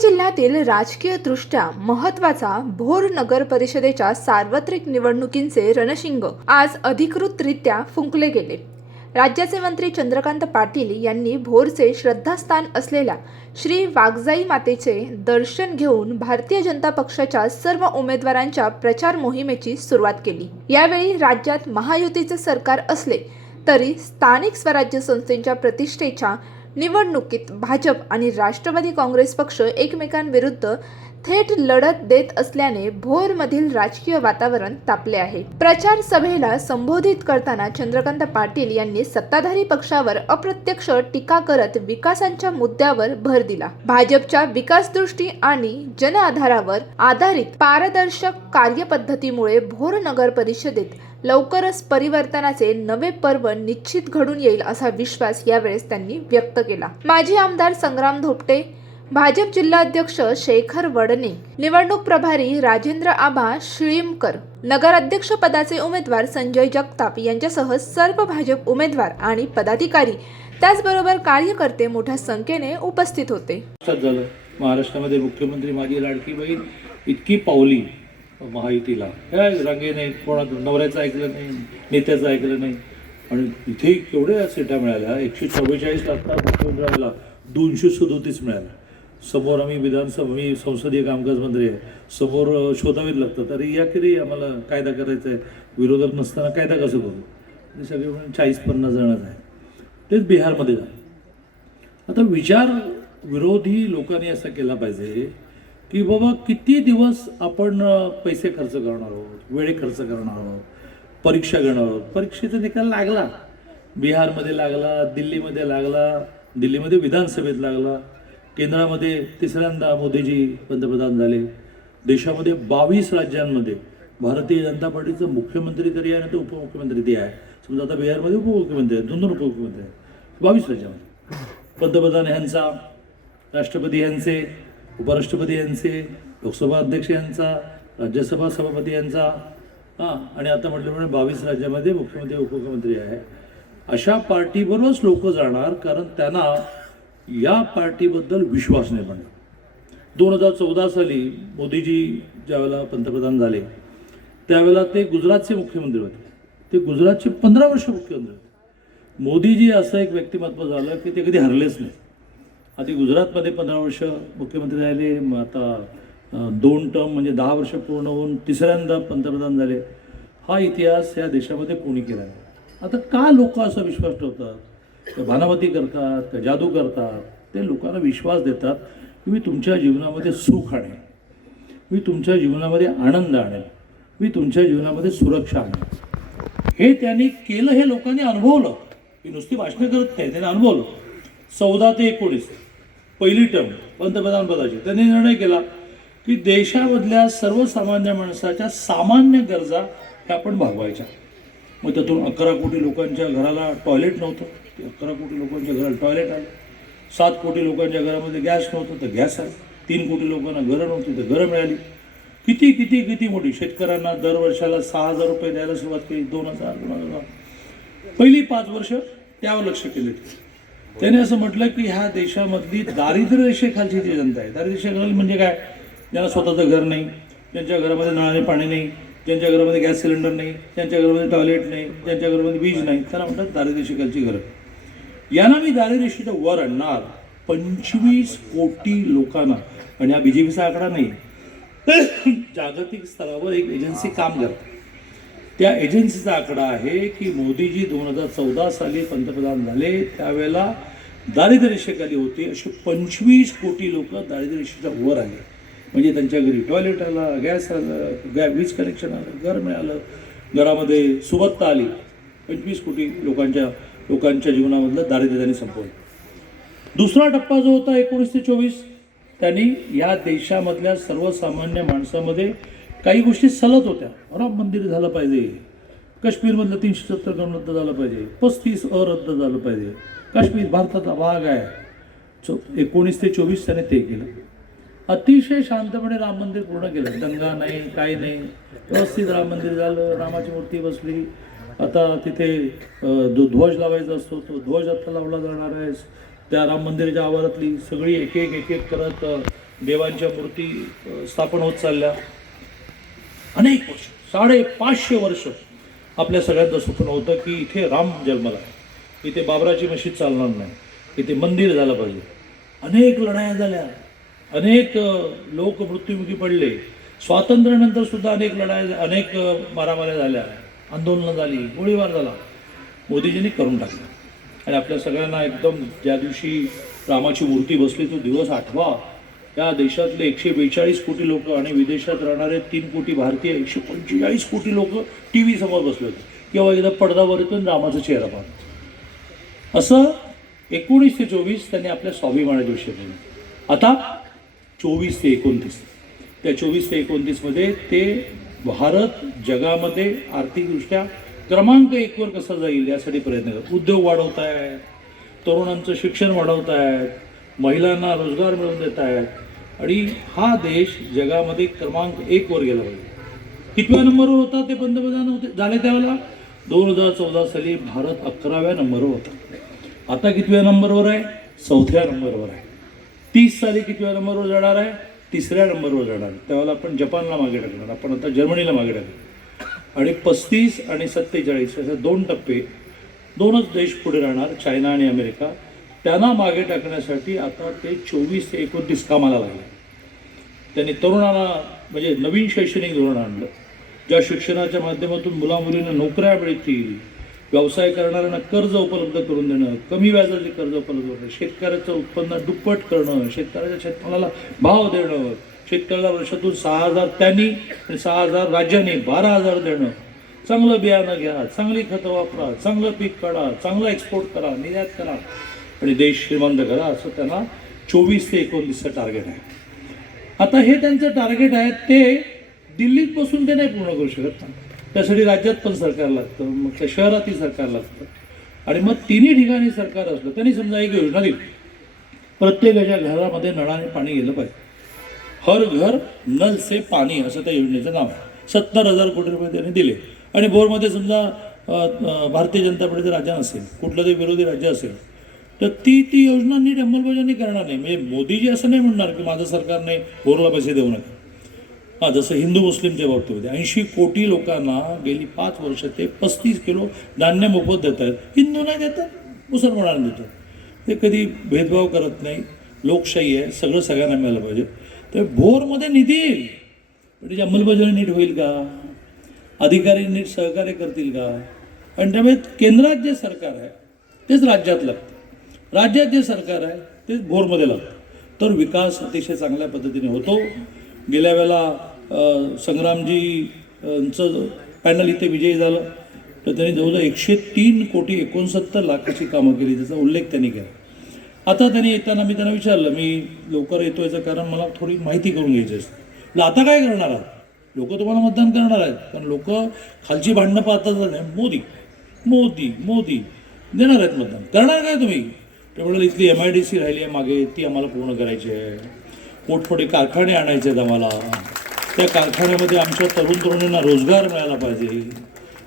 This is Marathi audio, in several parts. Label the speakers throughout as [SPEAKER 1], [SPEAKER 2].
[SPEAKER 1] जिल्ह्यातील राजकीयदृष्ट्या महत्त्वाचा भोर नगर परिषदेच्या सार्वत्रिक निवडणुकींचे रणशिंग आज अधिकृतरित्या फुंकले गेले. राज्याचे मंत्री चंद्रकांत पाटील यांनी भोरचे श्रद्धास्थान असलेल्या श्री वाघजाई मातेचे दर्शन घेऊन भारतीय जनता पक्षाच्या सर्व उमेदवारांच्या प्रचार मोहिमेची सुरुवात केली. यावेळी राज्यात महायुतीचे सरकार असले तरी स्थानिक स्वराज्य संस्थेच्या प्रतिष्ठेच्या निवडणुकीत भाजप आणि राष्ट्रवादी काँग्रेस पक्ष एकमेकांविरुद्ध थेट लढत देत असल्याने भोरमधील राजकीय वातावरण तापले आहे. प्रचार सभेला संबोधित करताना चंद्रकांत पाटील यांनी सत्ताधारी पक्षावर अप्रत्यक्ष टीका करत विकासांच्या मुद्द्यावर भर दिला. भाजपच्या विकासदृष्टी आणि जन आधारावर आधारित पारदर्शक कार्यपद्धतीमुळे भोर नगर परिषदेत लवकरच परिवर्तनाचे नवे पर्व निश्चित घडून येईल असा विश्वास यावेळेस त्यांनी व्यक्त केला. माजी आमदार संग्राम धोपटे भाजप जिल्हाध्यक्ष शेखर वडणे निवडणूक प्रभारी राजेंद्र आबा शिळीमकर नगराध्यक्ष पदाचे उमेदवार संजय जगताप यांच्यासह सर्व भाजप उमेदवार आणि पदाधिकारी त्याचबरोबर कार्यकर्ते मोठ्या संख्येने उपस्थित होते.
[SPEAKER 2] महाराष्ट्रामध्ये मुख्यमंत्री माझी लाडकी बहीण इतकी पावली महायुतीला ह्या रांगेने कोणा नवऱ्याचं ऐकलं नाही नेत्याचं ऐकलं नाही. आणि तिथे केवढ्या सीटा मिळाल्या एकशे चव्वेचाळीस आता मुख्यमंत्र्याला दोनशे सदोतीस मिळाल्या. समोर आम्ही विधानसभा मी संसदीय कामकाज मंत्री आहे. समोर अ, शोधावीत लागतं तरी या किती आम्हाला कायदा करायचा आहे विरोधक नसताना कायदा कसं करू? ते सगळे म्हणून चाळीस पन्नास जणच आहे तेच बिहारमध्ये झालं. आता विचार विरोधी लोकांनी असा केला पाहिजे की बाबा किती दिवस आपण पैसे खर्च करणार आहोत वेळे खर्च करणार आहोत परीक्षा घेणार आहोत? परीक्षेचा निकाल लागला. बिहारमध्ये लागला दिल्लीमध्ये लागला दिल्लीमध्ये विधानसभेत लागला केंद्रामध्ये तिसऱ्यांदा मोदीजी पंतप्रधान झाले देशामध्ये बावीस राज्यांमध्ये भारतीय जनता पार्टीचं मुख्यमंत्री तरी आहे आणि ते उपमुख्यमंत्री ते आहे. समजा आता बिहारमध्ये उपमुख्यमंत्री आहेत दोन दोन उपमुख्यमंत्री आहे बावीस राज्यामध्ये. पंतप्रधान ह्यांचा राष्ट्रपती ह्यांचे उपराष्ट्रपती यांचे लोकसभा अध्यक्ष यांचा राज्यसभा सभापती यांचा हां आणि आता म्हटल्याप्रमाणे म्हणजे बावीस राज्यामध्ये मुख्यमंत्री उपमुख्यमंत्री आहे. अशा पार्टीबरोबरच लोक जाणार कारण त्यांना या पार्टीबद्दल विश्वास नाही दोन हजार चौदा साली मोदीजी ज्यावेळेला पंतप्रधान झाले त्यावेळेला ते गुजरातचे मुख्यमंत्री होते. ते गुजरातचे पंधरा वर्ष मुख्यमंत्री होते. मोदीजी असं एक व्यक्तिमत्व झालं की ते कधी हरलेच नाही. आधी गुजरातमध्ये पंधरा वर्ष मुख्यमंत्री राहिले मग आता दोन टर्म म्हणजे दहा वर्ष पूर्ण होऊन तिसऱ्यांदा पंतप्रधान झाले. हा इतिहास या देशामध्ये कोणी केला नाही. आता का लोक असा विश्वास ठेवतात? का भानामती करतात का जादू करतात ते लोकांना विश्वास देतात की मी तुमच्या जीवनामध्ये सुख आणेन मी तुमच्या जीवनामध्ये आनंद आणेल. मी तुमच्या जीवनामध्ये सुरक्षा आणेल. हे त्यांनी केलं हे लोकांनी अनुभवलं. मी नुसती भाषणं करत नाही त्यांनी अनुभवलं. चौदा ते एकोणीस. पहिली टर्म पंतप्रधान पदाची. त्यांनी निर्णय केला की देशामधल्या सर्वसामान्य माणसाच्या सामान्य गरजा ह्या आपण भागवायच्या. मग त्यातून अकरा कोटी लोकांच्या घराला टॉयलेट नव्हतं. ते अकरा कोटी लोकांच्या घराला टॉयलेट आलं. सात कोटी लोकांच्या घरामध्ये गॅस नव्हतं तर गॅस आलं. तीन कोटी लोकांना घरं नव्हती तर घरं मिळाली. किती किती किती मोठी? शेतकऱ्यांना दर वर्षाला सहा हजार रुपये द्यायला सुरुवात केली दोन हजार दोन हजार. पहिली पाच वर्ष त्यावर लक्ष केले. त्याने असं म्हटलं की ह्या देशामधली दारिद्र्य रेषेखालची जी जनता आहे दारिद्र्य रेषेखाली म्हणजे काय? ज्यांना स्वतःचं घर नाही ज्यांच्या घरामध्ये नळाने पाणी नाही ज्यांच्या घरामध्ये गॅस सिलेंडर नाही ज्यांच्या घरामध्ये टॉयलेट नाही ज्यांच्या घरामध्ये वीज नाही त्यांना म्हणतात दारिद्र्य रेषेखालची घरं. यांना मी दारिद्र्य रेषेच्या वर आणणार पंचवीस कोटी लोकांना. आणि हा बीजेपीचा आकडा नाही. जागतिक स्तरावर एक एजन्सी काम करते. त्या एजन्सीचा आकडा आहे की मोदीजी दोन हजार चौदा साली पंतप्रधान झाले त्यावेळेला दारिद्र्यरेषेखाली होते. असे पंचवीस कोटी लोक दारिद्र्यरेषेच्या वर आले. म्हणजे त्यांच्या घरी टॉयलेट आला गॅस आलं गॅ वीज कनेक्शन आलं घर मिळालं घरामध्ये सुबत्ता आली. पंचवीस कोटी लोकांच्या लोकांच्या जीवनामधलं दारिद्र्य त्यांनी संपवलं. दुसरा टप्पा जो होता एकोणीस ते चोवीस त्यांनी या देशामधल्या सर्वसामान्य माणसामध्ये काही गोष्टी सलत होत्या. राम मंदिर झालं पाहिजे. काश्मीरमधलं तीनशे सत्तर कलम रद्द झालं पाहिजे. पस्तीस अ रद्द झालं पाहिजे. काश्मीर भारताचा भाग आहे. चो एकोणीस ते चोवीस त्याने ते केलं. अतिशय शांतपणे राम मंदिर पूर्ण केलं. दंगा नाही काही नाही. व्यवस्थित राम मंदिर झालं. रामाची मूर्ती बसली. आता तिथे जो ध्वज लावायचा असतो तो ध्वज आता लावला जाणार आहे. त्या राम मंदिराच्या आवारातली सगळी एक एक एक एक करत देवांच्या मूर्ती स्थापन होत चालल्या. अनेक वर्ष साडेपाचशे वर्ष आपल्या सगळ्यांचं स्वप्न होतं की इथे राम जन्मला आहे. इथे बाबराची मशीद चालणार नाही. इथे मंदिर झालं पाहिजे. अनेक लढाया झाल्या. अनेक लोक मृत्युमुखी पडले. स्वातंत्र्यानंतर सुद्धा अनेक लढाया अनेक मारामाऱ्या झाल्या. आंदोलनं झाली गोळीबार झाला. मोदीजींनी करून टाकलं. आणि आपल्या सगळ्यांना एकदम ज्या दिवशी रामाची मूर्ती बसली तो दिवस आठवा. या देशातले एकशे बेचाळीस कोटी लोक आणि विदेशात राहणारे तीन कोटी भारतीय एकशे पंचेचाळीस कोटी लोक टी व्ही समोर बसले होते. किंवा एकदा पडदावर येतून रामाचा चेहरा पाहतो. असं एकोणीस ते चोवीस त्यांनी आपल्या स्वाभिमाना दिवशी केलं. आता चोवीस ते एकोणतीस. त्या चोवीस ते एकोणतीसमध्ये ते भारत जगामध्ये आर्थिकदृष्ट्या क्रमांक एकवर कसा जाईल यासाठी प्रयत्न करतात. उद्योग वाढवत आहेत तरुणांचं शिक्षण वाढवत आहेत महिलांना रोजगार मिळवून देत आहेत आणि हा देश जगामध्ये क्रमांक एकवर गेला पाहिजे. कितव्या नंबरवर होता ते पंतप्रधान होते झाले त्यावेळेला? दोन हजार चौदा साली भारत अकराव्या नंबरवर होता. आता कितव्या नंबरवर आहे? चौथ्या नंबरवर आहे. तीस साली कितव्या नंबरवर जाणार आहे? तिसऱ्या नंबरवर जाणार त्यावेळेला आपण जपानला मागे टाकणार आपण आता जर्मनीला मागे टाकणार आणि पस्तीस आणि सत्तेचाळीस असे दोन टप्पे दोनच देश पुढे राहणार चायना आणि अमेरिका. त्यांना मागे टाकण्यासाठी आता ते चोवीस ते एकोणतीस कामाला लागले. त्यांनी तरुणांना म्हणजे नवीन शैक्षणिक धोरण आणलं. ज्या शिक्षणाच्या माध्यमातून मुलामुलींना नोकऱ्या मिळतील व्यवसाय करणाऱ्यांना कर्ज उपलब्ध करून देणं कमी व्याजाचे कर्ज उपलब्ध करणं शेतकऱ्याचं उत्पन्न दुप्पट करणं शेतकऱ्याच्या शेतमालाला भाव देणं शेतकऱ्याला वर्षातून सहा हजार त्यांनी आणि सहा हजार राज्याने बारा हजार देणं. चांगलं बियाणं घ्या चांगली खतं वापरा चांगलं पीक काढा चांगलं एक्सपोर्ट करा निर्यात करा आणि देश श्रीमंत करा असं त्यांना चोवीस ते एकोणतीसचं टार्गेट आहे. आता हे त्यांचं टार्गेट आहे ते दिल्लीत बसून ते नाही पूर्ण करू शकत. त्यासाठी राज्यात पण सरकार लागतं मग त्या शहरातही सरकार लागतं. आणि मग तिन्ही ठिकाणी सरकार असलं त्यांनी समजा एक योजना दिली. प्रत्येकाच्या घरामध्ये नळाने पाणी गेलं पाहिजे. हर घर नल से पाणी असं त्या योजनेचं नाव आहे. सत्तर हजार कोटी रुपये त्यांनी दिले. आणि बोरमध्ये समजा भारतीय जनता पार्टीचं राज्य असेल कुठलं तरी विरोधी राज्य असेल तर ती ती योजना नीट अंमलबजावणी करणार नाही. म्हणजे मोदीजी असं नाही म्हणणार की माझं सरकारने बोरला पैसे देऊ नका. हां जसं हिंदू मुस्लिमच्या बाबतीमध्ये ऐंशी कोटी लोकांना गेली पाच वर्ष ते पस्तीस किलो धान्य मोफत देत आहेत हिंदू नाही देतात मुसलमानांना देतात. ते कधी भेदभाव करत नाही. लोकशाही आहे सगळं सगळ्यांना मिळालं पाहिजे. तर भोरमध्ये निधी येईल. पण त्याची अंमलबजावणी नीट होईल का? अधिकारी नीट सहकार्य करतील का? आणि त्यामुळे केंद्रात जे सरकार आहे तेच राज्यात लागतं. राज्यात जे सरकार आहे ते भोरमध्ये लागतं. तर विकास अतिशय चांगल्या पद्धतीने होतो. गेल्या वेळेला संग्रामजींचं पॅनल इथे विजयी झालं. तर त्यांनी जवळजवळ एकशे तीन कोटी एकोणसत्तर लाखाची कामं केली त्याचा उल्लेख त्यांनी केला. आता त्यांनी येताना मी त्यांना विचारलं मी लवकर येतो याचं कारण मला थोडी माहिती करून घ्यायची असते. आता काय करणार आहात? लोक तुम्हाला मतदान करणार आहेत कारण लोक खालची भांडणं पाहतात. नाही मोदी मोदी मोदी देणार आहेत मतदान. करणार काय तुम्ही? ते म्हणाले इथली एम आय डी सी राहिली आहे मागे ती आम्हाला पूर्ण करायची आहे. मोठमोठे कारखाने आणायचे आहेत आम्हाला. त्या कारखान्यामध्ये आमच्या तरुण तरुणींना रोजगार मिळाला पाहिजे.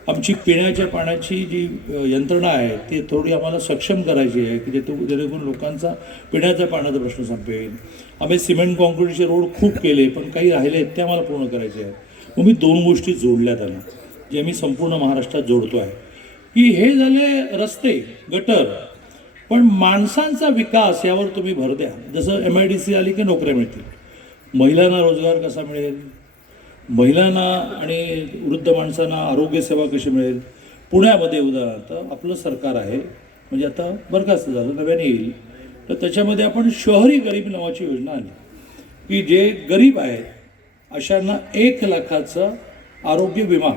[SPEAKER 2] आमची पिण्याच्या पाण्याची जी यंत्रणा आहे ती थोडी आम्हाला सक्षम करायची आहे की जेथे जेणेकरून लोकांचा पिण्याच्या पाण्याचा प्रश्न संपेल. आम्ही सिमेंट कॉन्क्रीटचे रोड खूप केले पण काही राहिले आहेत ते आम्हाला पूर्ण करायचे आहेत. मग मी दोन गोष्टी जोडल्या त्यांना जे मी संपूर्ण महाराष्ट्रात जोडतो आहे. की हे झाले रस्ते गटर. पण माणसांचा विकास यावर तुम्ही भर द्या. जसं एम आय डी सी आली की नोकऱ्या मिळतील. महिलांना रोजगार कसा मिळेल? महिलांना आणि वृद्ध माणसांना आरोग्यसेवा कशी मिळेल? पुण्यामध्ये उदाहरणार्थ आपलं सरकार आहे. म्हणजे आता बरखास्त झालं नव्याने येईल. तर त्याच्यामध्ये आपण शहरी गरीब नावाची योजना आली की जे गरीब आहेत अशांना एक लाखाचा आरोग्य विमा